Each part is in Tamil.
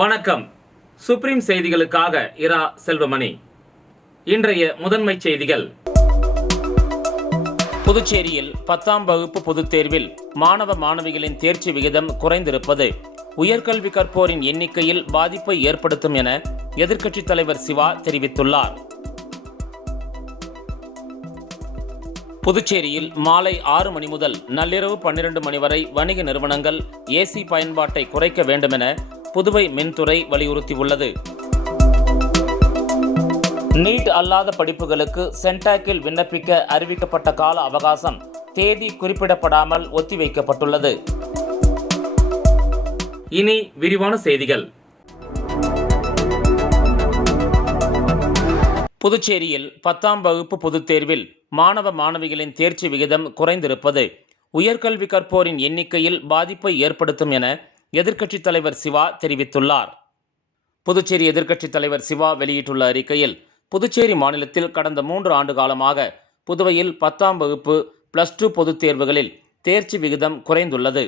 வணக்கம். சுப்ரீம் செய்திகளுக்காக இரா செல்வமணி. இன்றைய முதன்மை செய்திகள். புதுச்சேரியில் 10ஆம் வகுப்பு பொதுத் தேர்வில் மாணவ மாணவிகளின் தேர்ச்சி விகிதம் குறைந்திருப்பது உயர்கல்வி கற்போரின் எண்ணிக்கையில் பாதிப்பை ஏற்படுத்தும் என எதிர்க்கட்சித் தலைவர் சிவா தெரிவித்துள்ளார். புதுச்சேரியில் மாலை 6 மணி முதல் நள்ளிரவு 12 மணி வரை வணிக நிறுவனங்கள் ஏசி பயன்பாட்டை குறைக்க வேண்டுமென புதுவை மின்துறை வலியுறுத்தியுள்ளது. நீட் அல்லாத படிப்புகளுக்கு சென்டாக்கில் விண்ணப்பிக்க அறிவிக்கப்பட்ட கால அவகாசம் தேதி குறிப்பிடப்படாமல் ஒத்திவைக்கப்பட்டுள்ளது. இனி விரிவான செய்திகள். புதுச்சேரியில் 10ஆம் வகுப்பு பொதுத் தேர்வில் மாணவ மாணவிகளின் தேர்ச்சி விகிதம் குறைந்திருப்பது உயர்கல்வி கற்போரின் எண்ணிக்கையில் பாதிப்பை ஏற்படுத்தும் என எதிர்க்கட்சித் தலைவர் சிவா தெரிவித்துள்ளார். புதுச்சேரி எதிர்க்கட்சித் தலைவர் சிவா வெளியிட்டுள்ள அறிக்கையில், புதுச்சேரி மாநிலத்தில் கடந்த 3 ஆண்டு காலமாக புதுவையில் 10ஆம் வகுப்பு +2 பொதுத் தேர்வுகளில் தேர்ச்சி விகிதம் குறைந்துள்ளது.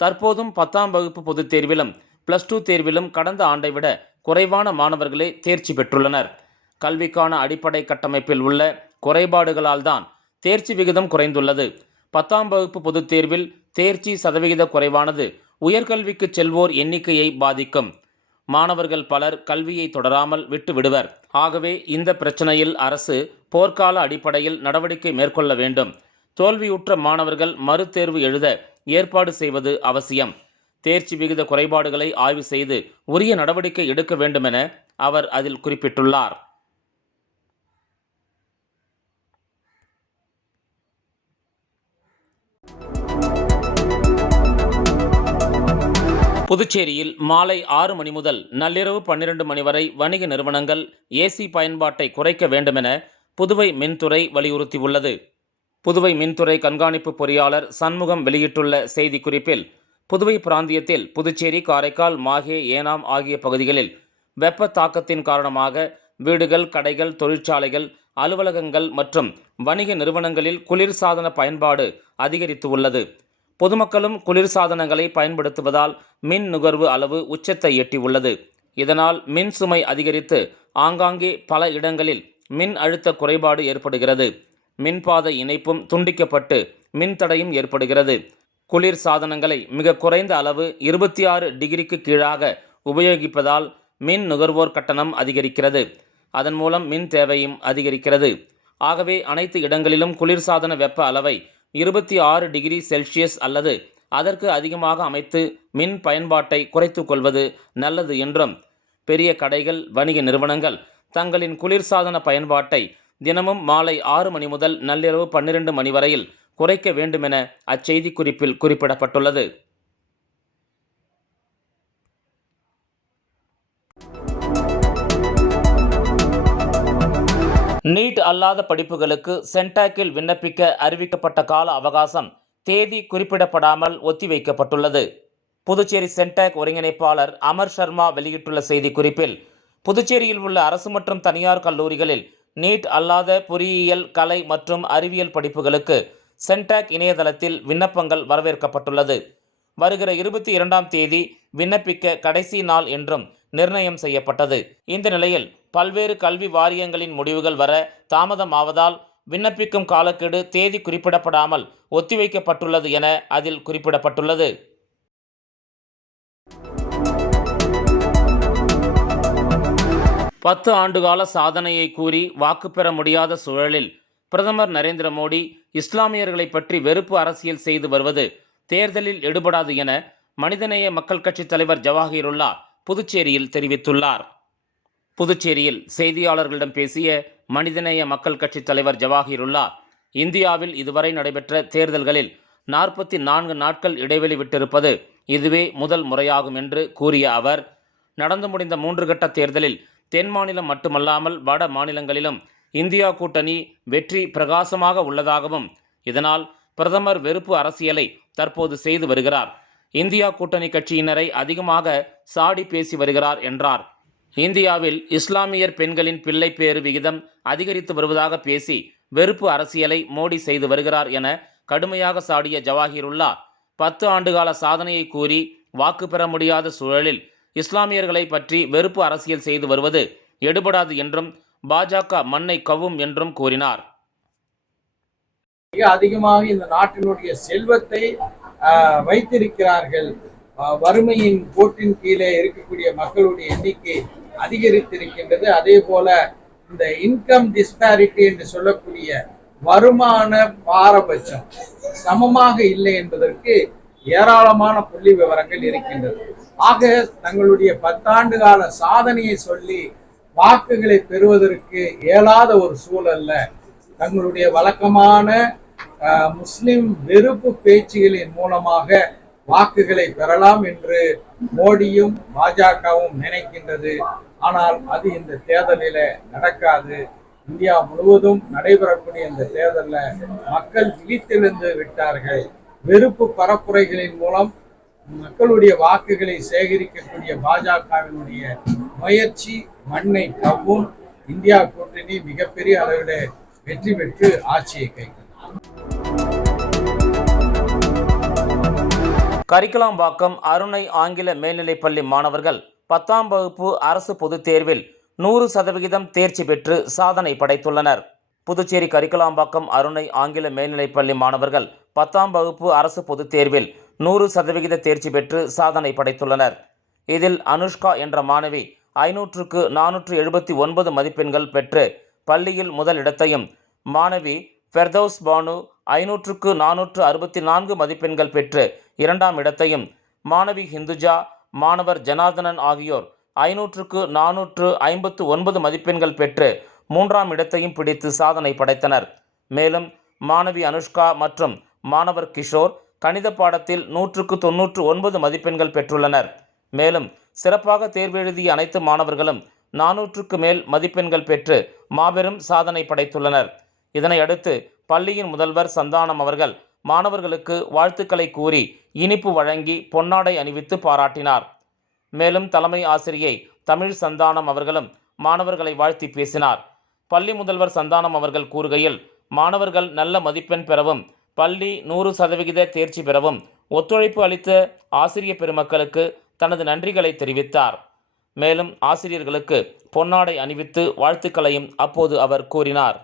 தற்போதும் 10ஆம் வகுப்பு பொதுத் தேர்விலும் +2 தேர்விலும் கடந்த ஆண்டை விட குறைவான மாணவர்களே தேர்ச்சி பெற்றுள்ளனர். கல்விக்கான அடிப்படை கட்டமைப்பில் உள்ள குறைபாடுகளால் தான் தேர்ச்சி விகிதம் குறைந்துள்ளது. 10ஆம் வகுப்பு பொதுத் தேர்வில் தேர்ச்சி சதவிகித குறைவானது உயர்கல்விக்கு செல்வோர் எண்ணிக்கையை பாதிக்கும். மாணவர்கள் பலர் கல்வியை தொடராமல் விட்டு விடுவர். ஆகவே இந்த பிரச்சனையில் அரசு போர்க்கால அடிப்படையில் நடவடிக்கை மேற்கொள்ள வேண்டும். தோல்வியுற்ற மாணவர்கள் மறுதேர்வு எழுத ஏற்பாடு செய்வது அவசியம். தேர்ச்சி விகித குறைபாடுகளை ஆய்வு செய்து உரிய நடவடிக்கை எடுக்க வேண்டுமென அவர் அதில் குறிப்பிட்டுள்ளார். புதுச்சேரியில் மாலை 6 மணி முதல் நள்ளிரவு 12 மணி வரை வணிக நிறுவனங்கள் ஏசி பயன்பாட்டை குறைக்க வேண்டுமென புதுவை மின்துறை வலியுறுத்தியுள்ளது. புதுவை மின்துறை கண்காணிப்பு பொறியாளர் சண்முகம் வெளியிட்டுள்ள செய்திக்குறிப்பில், புதுவை பிராந்தியத்தில் புதுச்சேரி, காரைக்கால், மாஹே, ஏனாம் ஆகிய பகுதிகளில் வெப்ப தாக்கத்தின் காரணமாக வீடுகள், கடைகள், தொழிற்சாலைகள், அலுவலகங்கள் மற்றும் வணிக நிறுவனங்களில் குளிர்சாதன பயன்பாடு அதிகரித்து உள்ளது. பொதுமக்களும் குளிர்சாதனங்களை பயன்படுத்துவதால் மின் நுகர்வு அளவு உச்சத்தை எட்டியுள்ளது. இதனால் மின் சுமை அதிகரித்து ஆங்காங்கே பல இடங்களில் மின் அழுத்த குறைபாடு ஏற்படுகிறது. மின்பாதை இணைப்பும் துண்டிக்கப்பட்டு மின்தடையும் ஏற்படுகிறது. குளிர் சாதனங்களை மிக குறைந்த அளவு 26 டிகிரிக்கு கீழாக உபயோகிப்பதால் மின் நுகர்வோர் கட்டணம் அதிகரிக்கிறது. அதன் மூலம் மின் தேவையும் அதிகரிக்கிறது. ஆகவே அனைத்து இடங்களிலும் குளிர்சாதன வெப்ப அளவை 26 டிகிரி செல்சியஸ் அல்லது அதற்கு அதிகமாக அமைத்து மின் பயன்பாட்டை குறைத்துக் கொள்வது நல்லது என்றும், பெரிய கடைகள், வணிக நிறுவனங்கள் தங்களின் குளிர்சாதன பயன்பாட்டை தினமும் மாலை 6 மணி முதல் நள்ளிரவு 12 மணி வரையில் குறைக்க வேண்டுமென அச்செய்தி குறிப்பில் குறிப்பிடப்பட்டுள்ளது. நீட் அல்லாத படிப்புகளுக்கு சென்டாக்கில் விண்ணப்பிக்க அறிவிக்கப்பட்ட கால அவகாசம் தேதி குறிப்பிடப்படாமல் ஒத்திவைக்கப்பட்டுள்ளது. புதுச்சேரி சென்டாக் ஒருங்கிணைப்பாளர் அமர் சர்மா வெளியிட்டுள்ள செய்திக்குறிப்பில், புதுச்சேரியில் உள்ள அரசு மற்றும் தனியார் கல்லூரிகளில் நீட் அல்லாத பொறியியல், கலை மற்றும் அறிவியல் படிப்புகளுக்கு சென்டாக் இணையதளத்தில் விண்ணப்பங்கள் வரவேற்கப்பட்டுள்ளது. வருகிற 22ஆம் தேதி விண்ணப்பிக்க கடைசி நாள் என்றும் நிர்ணயம் செய்யப்பட்டது. இந்த நிலையில் பல்வேறு கல்வி வாரியங்களின் முடிவுகள் வர தாமதமாவதால் விண்ணப்பிக்கும் காலக்கெடு தேதி குறிப்பிடப்படாமல் ஒத்திவைக்கப்பட்டுள்ளது என அதில் குறிப்பிடப்பட்டுள்ளது. பத்து ஆண்டுகால சாதனையை கூறி வாக்கு பெற முடியாத சூழலில் பிரதமர் நரேந்திர மோடி இஸ்லாமியர்களை பற்றி வெறுப்பு அரசியல் செய்து வருவது தேர்தலில் எடுபடாது என மனிதநேய மக்கள் கட்சித் தலைவர் ஜவாஹிருல்லா புதுச்சேரியில் தெரிவித்துள்ளார். புதுச்சேரியில் செய்தியாளர்களிடம் பேசிய மனிதநேய மக்கள் கட்சித் தலைவர் ஜவாஹிருல்லா, இந்தியாவில் இதுவரை நடைபெற்ற தேர்தல்களில் 44 நாட்கள் இடைவெளி விட்டிருப்பது இதுவே முதல் முறையாகும் என்று கூறிய அவர், நடந்து முடிந்த 3 கட்ட தேர்தலில் தென் மாநிலம் மட்டுமல்லாமல் வட மாநிலங்களிலும் இந்தியா கூட்டணி வெற்றி பிரகாசமாக உள்ளதாகவும், இதனால் பிரதமர் வெறுப்பு அரசியலை தற்போது செய்து வருகிறார். இந்தியா கூட்டணி கட்சியினரை அதிகமாக சாடி பேசி வருகிறார் என்றார். இந்தியாவில் இஸ்லாமியர் பெண்களின் பிள்ளை பேறு விகிதம் அதிகரித்து வருவதாக பேசி வெறுப்பு அரசியலை மோடி செய்து வருகிறார் என கடுமையாக சாடிய ஜவாஹிருல்லா, 10 ஆண்டுகால சாதனையை கூறி வாக்கு பெற முடியாத சூழலில் இஸ்லாமியர்களை பற்றி வெறுப்பு அரசியல் செய்து வருவது எடுபடாது என்றும் பாஜக மண்ணை கவ்வும் என்றும் கூறினார். மிக அதிகமாக இந்த நாட்டினுடைய செல்வத்தை வைத்திருக்கிறார்கள். வறுமையின் கோட்டின் கீழே இருக்கக்கூடிய மக்களுடைய எண்ணிக்கை அதிகரித்திருக்கின்றது. அதே போல இந்த இன்கம் டிஸ்பாரிட்டி என்று சொல்லக்கூடிய வருமான பாரபட்சம் சமமாக இல்லை என்பதற்கு ஏராளமான புள்ளி விவரங்கள் இருக்கின்றது. ஆக தங்களுடைய 10 ஆண்டு கால சாதனையை சொல்லி வாக்குகளை பெறுவதற்கு இயலாத ஒரு சூழல்ல தங்களுடைய வழக்கமான முஸ்லிம் வெறுப்பு பேச்சுகளின் மூலமாக வாக்குகளை பெறலாம் என்று மோடியும் பாஜகவும் நினைக்கின்றது. ஆனால் அது இந்த தேர்தலில் நடக்காது. இந்தியா முழுவதும் நடைபெறக்கூடிய இந்த தேர்தலில் மக்கள் விழித்தெழுந்து விட்டார்கள். வெறுப்பு பரப்புரைகளின் மூலம் மக்களுடைய வாக்குகளை சேகரிக்கக்கூடிய பாஜகவினுடைய முயற்சி மண்ணை கவ்வும். இந்தியா கூட்டணி மிகப்பெரிய அளவில் வெற்றி பெற்று ஆட்சியை கைப்பற்றும். கரிக்கலாம்பாக்கம் அருணை ஆங்கில மேல்நிலைப்பள்ளி மாணவர்கள் 10ஆம் வகுப்பு அரசு பொதுத் தேர்வில் 100% தேர்ச்சி பெற்று சாதனை படைத்துள்ளனர். புதுச்சேரி கரிக்கலாம்பாக்கம் அருணை ஆங்கில மேல்நிலைப்பள்ளி மாணவர்கள் 10ஆம் வகுப்பு அரசு பொதுத் தேர்வில் 100% தேர்ச்சி பெற்று சாதனை படைத்துள்ளனர். இதில் அனுஷ்கா என்ற மாணவி 500க்கு 479 மதிப்பெண்கள் பெற்று பள்ளியில் முதல் இடத்தையும், மாணவி ஃபெர்தௌஸ் பானு 500க்கு 464 மதிப்பெண்கள் பெற்று 2ஆம் இடத்தையும், மாணவி ஹிந்துஜா, மாணவர் ஜனார்தனன் ஆகியோர் 500க்கு 459 மதிப்பெண்கள் பெற்று 3ஆம் இடத்தையும் பிடித்து சாதனை படைத்தனர். மேலும் மாணவி அனுஷ்கா மற்றும் மாணவர் கிஷோர் கணித பாடத்தில் 100க்கு 99 மதிப்பெண்கள் பெற்றுள்ளனர். மேலும் சிறப்பாக தேர்வு எழுதிய அனைத்து மாணவர்களும் 400க்கு மேல் மதிப்பெண்கள் பெற்று மாபெரும் சாதனை படைத்துள்ளனர். இதனையடுத்து பள்ளியின் முதல்வர் சந்தானம் அவர்கள் மாணவர்களுக்கு வாழ்த்துக்களை கூறி இனிப்பு வழங்கி பொன்னாடை அணிவித்து பாராட்டினார். மேலும் தலைமை ஆசிரியை தமிழ் சந்தானம் அவர்களும் மாணவர்களை வாழ்த்தி பேசினார். பள்ளி முதல்வர் சந்தானம் அவர்கள் கூறுகையில், மாணவர்கள் நல்ல மதிப்பெண் பெறவும், பள்ளி 100% தேர்ச்சி பெறவும் ஒத்துழைப்பு அளித்த ஆசிரிய பெருமக்களுக்கு தனது நன்றிகளை தெரிவித்தார். மேலும் ஆசிரியர்களுக்கு பொன்னாடை அணிவித்து வாழ்த்துக்களையும் அப்போது அவர் கூறினார்.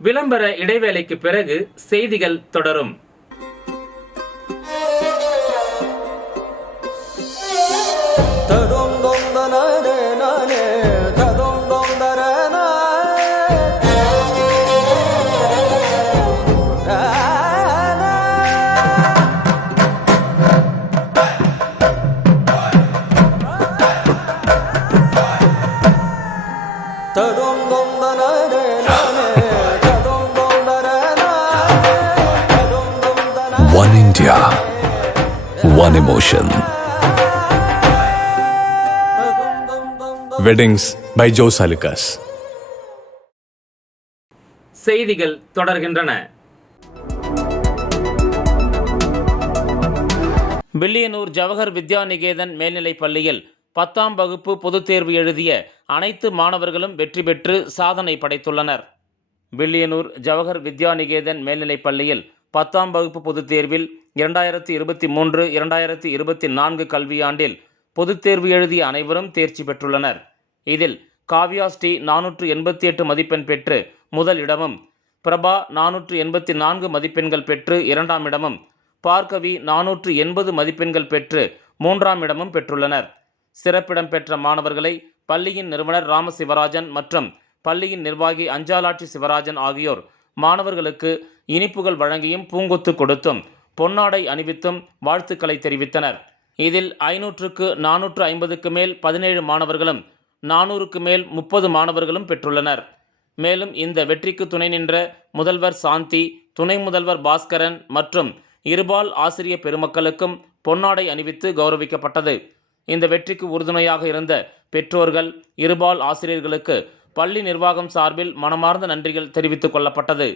விளம்பர இடைவேளைக்கு பிறகு செய்திகள் தொடரும். One India, one emotion. Weddings by Jose Alucas. செய்திகள் தொடர்கின்றன. வில்லியனூர் ஜவஹர் வித்யாநிகேதன் மேல்நிலைப் பள்ளியில் 10ஆம் வகுப்பு பொதுத் தேர்வு எழுதிய அனைத்து மாணவர்களும் வெற்றி பெற்று சாதனை படைத்துள்ளனர். வில்லியனூர் ஜவஹர் வித்யாநிகேதன் மேல்நிலைப் பள்ளியில் 10ஆம் வகுப்பு பொதுத் தேர்வில் 2023-2024 கல்வியாண்டில் பொதுத் தேர்வு எழுதிய அனைவரும் தேர்ச்சி பெற்றுள்ளனர். இதில் காவ்யா ஸ்ரீ 488 மதிப்பெண் பெற்று முதல் இடமும், பிரபா 484 மதிப்பெண்கள் பெற்று 2ஆம் இடமும், பார்கவி 480 மதிப்பெண்கள் பெற்று 3ஆம் இடமும் பெற்றுள்ளனர். சிறப்பிடம் பெற்ற மாணவர்களை பள்ளியின் நிறுவனர் ராமசிவராஜன் மற்றும் பள்ளியின் நிர்வாகி அஞ்சாலாட்சி சிவராஜன் ஆகியோர் மாணவர்களுக்கு இனிப்புகள் வழங்கியும் பூங்கொத்து கொடுத்தும் பொன்னாடை அணிவித்தும் வாழ்த்துக்களை தெரிவித்தனர். இதில் 500க்கு 450க்கு மேல் 17 மாணவர்களும் 400க்கு மேல் 30 மாணவர்களும் பெற்றுள்ளனர். மேலும் இந்த வெற்றிக்கு துணை நின்ற முதல்வர் சாந்தி, துணை முதல்வர் பாஸ்கரன் மற்றும் இருபால் ஆசிரிய பெருமக்களுக்கும் பொன்னாடை அணிவித்து கௌரவிக்கப்பட்டது. இந்த வெற்றிக்கு உறுதுணையாக இருந்த பெற்றோர்கள், இருபால் ஆசிரியர்களுக்கு பள்ளி நிர்வாகம் சார்பில் மனமார்ந்த நன்றிகள் தெரிவித்துக் கொள்ளப்பட்டது.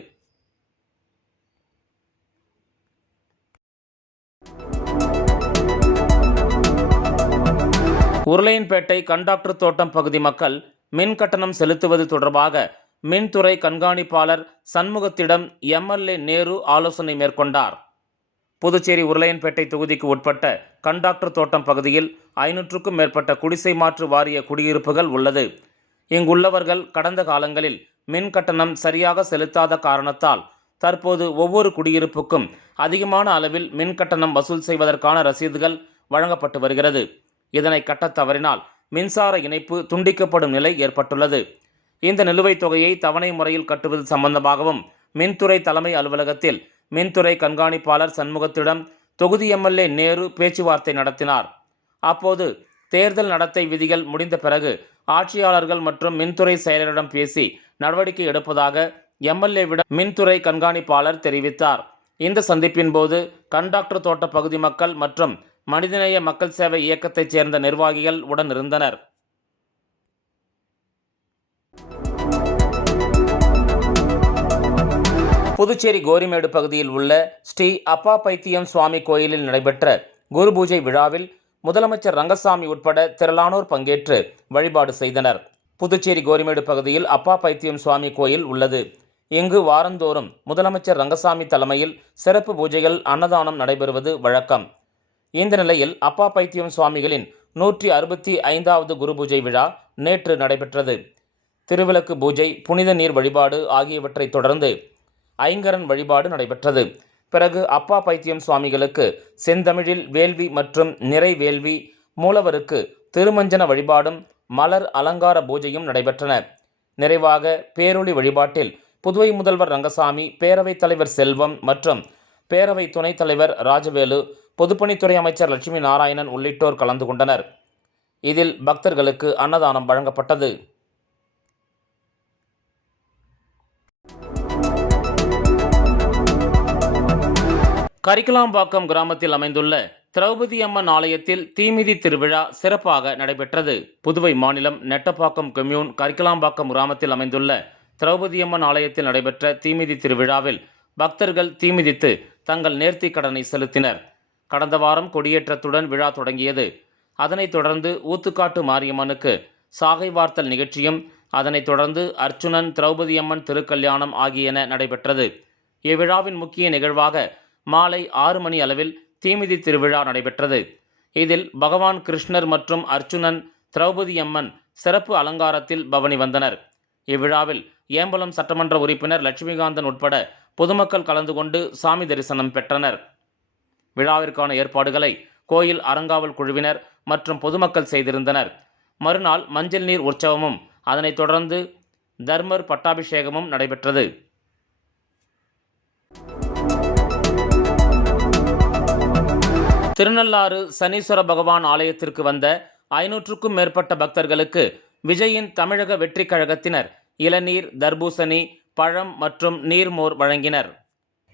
உருளையன்பேட்டை கண்டாக்டர் தோட்டம் பகுதி மக்கள் மின் கட்டணம் செலுத்துவது தொடர்பாக மின்துறை கண்காணிப்பாளர் சண்முகத்திடம் எம்எல்ஏ நேரு ஆலோசனை மேற்கொண்டார். புதுச்சேரி உருளையன்பேட்டை தொகுதிக்கு உட்பட்ட கண்டாக்டர் தோட்டம் பகுதியில் 500க்கும் மேற்பட்ட குடிசை மாற்று வாரிய குடியிருப்புகள் உள்ளது. இங்குள்ளவர்கள் கடந்த காலங்களில் மின் கட்டணம் சரியாக செலுத்தாத காரணத்தால் தற்போது ஒவ்வொரு குடியிருப்புக்கும் அதிகமான அளவில் மின் கட்டணம் வசூல் செய்வதற்கான ரசீதுகள் வழங்கப்பட்டு வருகிறது. இதனை கட்டத் தவறினால் மின்சார இணைப்பு துண்டிக்கப்படும் நிலை ஏற்பட்டுள்ளது. இந்த நிலுவைத் தொகையை தவணை முறையில் கட்டுவது சம்பந்தமாகவும் மின்துறை தலைமை அலுவலகத்தில் மின்துறை கண்காணிப்பாளர் சண்முகத்திடம் தொகுதி எம்எல்ஏ நேரு பேச்சுவார்த்தை நடத்தினார். அப்போது தேர்தல் நடத்தை விதிகள் முடிந்த பிறகு ஆட்சியாளர்கள் மற்றும் மின்துறை செயலரிடம் பேசி நடவடிக்கை எடுப்பதாக எம்எல்ஏவிடம் மின்துறை கண்காணிப்பாளர் தெரிவித்தார். இந்த சந்திப்பின் போது கண்டாக்டர் தோட்ட பகுதி மக்கள் மற்றும் மனிதநேய மக்கள் சேவை இயக்கத்தைச் சேர்ந்த நிர்வாகிகள் உடன் இருந்தனர். புதுச்சேரி கோரிமேடு பகுதியில் உள்ள ஸ்ரீ அப்பா பைத்தியம் சுவாமி கோயிலில் நடைபெற்ற குரு பூஜை விழாவில் முதலமைச்சர் ரங்கசாமி உட்பட திரளானோர் பங்கேற்று வழிபாடு செய்தனர். புதுச்சேரி கோரிமேடு பகுதியில் அப்பா பைத்தியம் சுவாமி கோயில் உள்ளது. இங்கு வாரந்தோறும் முதலமைச்சர் ரங்கசாமி தலைமையில் சிறப்பு பூஜைகள், அன்னதானம் நடைபெறுவது வழக்கம். இந்த நிலையில் அப்பா பைத்தியம் சுவாமிகளின் 165வது குரு பூஜை விழா நேற்று நடைபெற்றது. திருவிளக்கு பூஜை, புனித நீர் வழிபாடு ஆகியவற்றை தொடர்ந்து ஐங்கரன் வழிபாடு நடைபெற்றது. பிறகு அப்பா பைத்தியம் சுவாமிகளுக்கு செந்தமிழில் வேள்வி மற்றும் நிறை வேள்வி, மூலவருக்கு திருமஞ்சன வழிபாடும் மலர் அலங்கார பூஜையும் நடைபெற்றன. நிறைவாக பேரொளி வழிபாட்டில் புதுவை முதல்வர் ரங்கசாமி, பேரவைத் தலைவர் செல்வம் மற்றும் பேரவை துணைத் தலைவர் ராஜவேலு, பொதுப்பணித்துறை அமைச்சர் லட்சுமி நாராயணன் உள்ளிட்டோர் கலந்து கொண்டனர். இதில் பக்தர்களுக்கு அன்னதானம் வழங்கப்பட்டது. கரிக்கலாம்பாக்கம் கிராமத்தில் அமைந்துள்ள திரௌபதி அம்மன் ஆலயத்தில் தீமிதி திருவிழா சிறப்பாக நடைபெற்றது. புதுவை மாநிலம் நெட்டப்பாக்கம் கொம்யூன் கரிக்கலாம்பாக்கம் கிராமத்தில் அமைந்துள்ள திரௌபதி அம்மன் ஆலயத்தில் நடைபெற்ற தீமிதி திருவிழாவில் பக்தர்கள் தீமிதித்து தங்கள் நேர்த்திக் கடனை செலுத்தினர். கடந்த வாரம் கொடியேற்றத்துடன் விழா தொடங்கியது. அதனைத் தொடர்ந்து ஊத்துக்காட்டு மாரியம்மனுக்கு சாகை வார்த்தல் நிகழ்ச்சியும், அதனைத் தொடர்ந்து அர்ச்சுனன், திரௌபதி அம்மன் திருக்கல்யாணம் ஆகியன நடைபெற்றது. இவ்விழாவின் முக்கிய நிகழ்வாக மாலை 6 மணி அளவில் தீமிதி திருவிழா நடைபெற்றது. இதில் பகவான் கிருஷ்ணர் மற்றும் அர்ச்சுனன், திரௌபதி அம்மன் சிறப்பு அலங்காரத்தில் பவனி வந்தனர். இவ்விழாவில் ஏம்பலம் சட்டமன்ற உறுப்பினர் லட்சுமிகாந்தன் உட்பட பொதுமக்கள் கலந்து கொண்டு சாமி தரிசனம் பெற்றனர். விழாவிற்கான ஏற்பாடுகளை கோயில் அறங்காவல் குழுவினர் மற்றும் பொதுமக்கள் செய்திருந்தனர். மறுநாள் மஞ்சள் நீர் உற்சவமும், அதனைத் தொடர்ந்து தர்மர் பட்டாபிஷேகமும் நடைபெற்றது. திருநள்ளாறு சனீஸ்வர பகவான் ஆலயத்திற்கு வந்த 500க்கும் மேற்பட்ட பக்தர்களுக்கு விஜயின் தமிழக வெற்றிக் கழகத்தினர் இளநீர், தர்பூசணி, பழம் மற்றும் நீர்மோர் வழங்கினர்.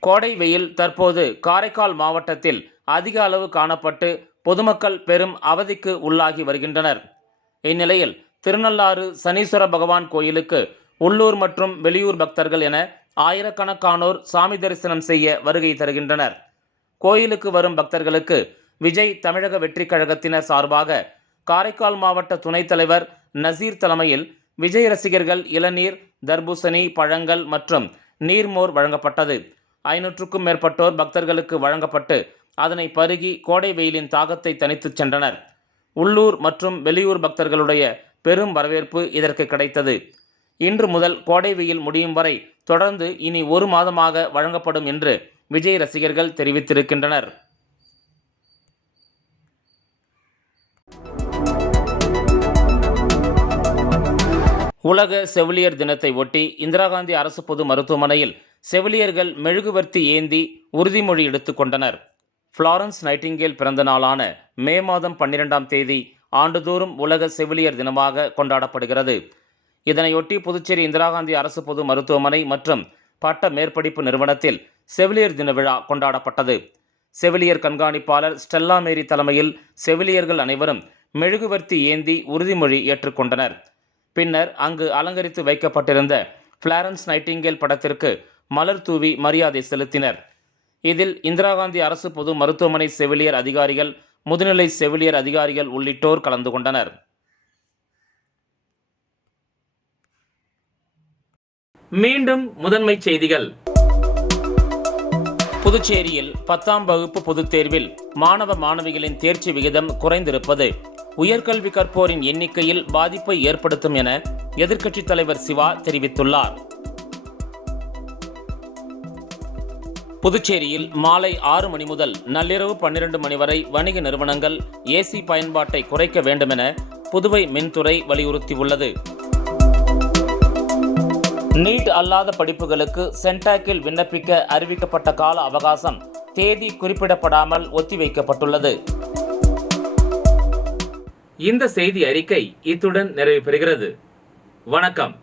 கோடை வெயில் தற்போது காரைக்கால் மாவட்டத்தில் அதிக அளவு காணப்பட்டு பொதுமக்கள் பெரும் அவதிக்கு உள்ளாகி வருகின்றனர். இந்நிலையில் திருநள்ளாறு சனீஸ்வர பகவான் கோயிலுக்கு உள்ளூர் மற்றும் வெளியூர் பக்தர்கள் என ஆயிரக்கணக்கானோர் சாமி தரிசனம் செய்ய வருகை தருகின்றனர். கோயிலுக்கு வரும் பக்தர்களுக்கு விஜய் தமிழக வெற்றிக் கழகத்தினர் சார்பாக காரைக்கால் மாவட்ட துணைத் தலைவர் நசீர் தலைமையில் விஜய் ரசிகர்கள் இளநீர், தர்பூசணி, பழங்கள் மற்றும் நீர்மோர் வழங்கப்பட்டது. 500க்கும் மேற்பட்டோர் பக்தர்களுக்கு வழங்கப்பட்டு அதனை பருகி கோடை வெயிலின் தாகத்தை தணித்துச் சென்றனர். உள்ளூர் மற்றும் வெளியூர் பக்தர்களுடைய பெரும் வரவேற்பு இதற்கு கிடைத்தது. இன்று முதல் கோடை வெயில் முடியும் வரை தொடர்ந்து இனி 1 மாதமாக வழங்கப்படும் என்று விஜய் ரசிகர்கள் தெரிவித்திருக்கின்றனர். உலக செவிலியர் தினத்தை ஒட்டி இந்திரா காந்தி அரசு பொது மருத்துவமனையில் செவிலியர்கள் மெழுகுவர்த்தி ஏந்தி உறுதிமொழி எடுத்துக் கொண்டனர். ஃப்ளாரன்ஸ் நைட்டிங்கேல் பிறந்த நாளான மே மாதம் 12ஆம் தேதி ஆண்டுதோறும் உலக செவிலியர் தினமாக கொண்டாடப்படுகிறது. இதனையொட்டி புதுச்சேரி இந்திரா காந்தி அரசு பொது மருத்துவமனை மற்றும் பட்ட மேற்படிப்பு நிறுவனத்தில் செவிலியர் தின விழா கொண்டாடப்பட்டது. செவிலியர் கண்காணிப்பாளர் ஸ்டெல்லா மேரி தலைமையில் செவிலியர்கள் அனைவரும் மெழுகுவர்த்தி ஏந்தி உறுதிமொழி ஏற்றுக்கொண்டனர். பின்னர் அங்கு அலங்கரித்து வைக்கப்பட்டிருந்த ஃப்ளாரன்ஸ் நைட்டிங்கேல் படத்திற்கு மலர் தூவி மரியாதை செலுத்தினர். இதில் இந்திரா காந்தி அரசு பொது மருத்துவமனை செவிலியர் அதிகாரிகள், முதுநிலை செவிலியர் அதிகாரிகள் உள்ளிட்டோர் கலந்து கொண்டனர். மீண்டும் முதன்மைச் செய்திகள். புதுச்சேரியில் 10ஆம் வகுப்பு பொதுத் தேர்வில் மாணவ மாணவிகளின் தேர்ச்சி விகிதம் குறைந்திருப்பது உயர்கல்வி கற்போரின் எண்ணிக்கையில் பாதிப்பை ஏற்படுத்தும் என எதிர்க்கட்சித் தலைவர் சிவா தெரிவித்துள்ளார். புதுச்சேரியில் மாலை 6 மணி முதல் நள்ளிரவு 12 மணி வரை வணிக நிறுவனங்கள் ஏசி பயன்பாட்டை குறைக்க வேண்டுமென புதுவை மின்துறை வலியுறுத்தியுள்ளது. நீட் அல்லாத படிப்புகளுக்கு சென்டாக்கில் விண்ணப்பிக்க அறிவிக்கப்பட்ட கால அவகாசம் தேதி குறிப்பிடப்படாமல் ஒத்திவைக்கப்பட்டுள்ளது. இந்த செய்தி அறிக்கை இத்துடன் நிறைவு பெறுகிறது. வணக்கம்.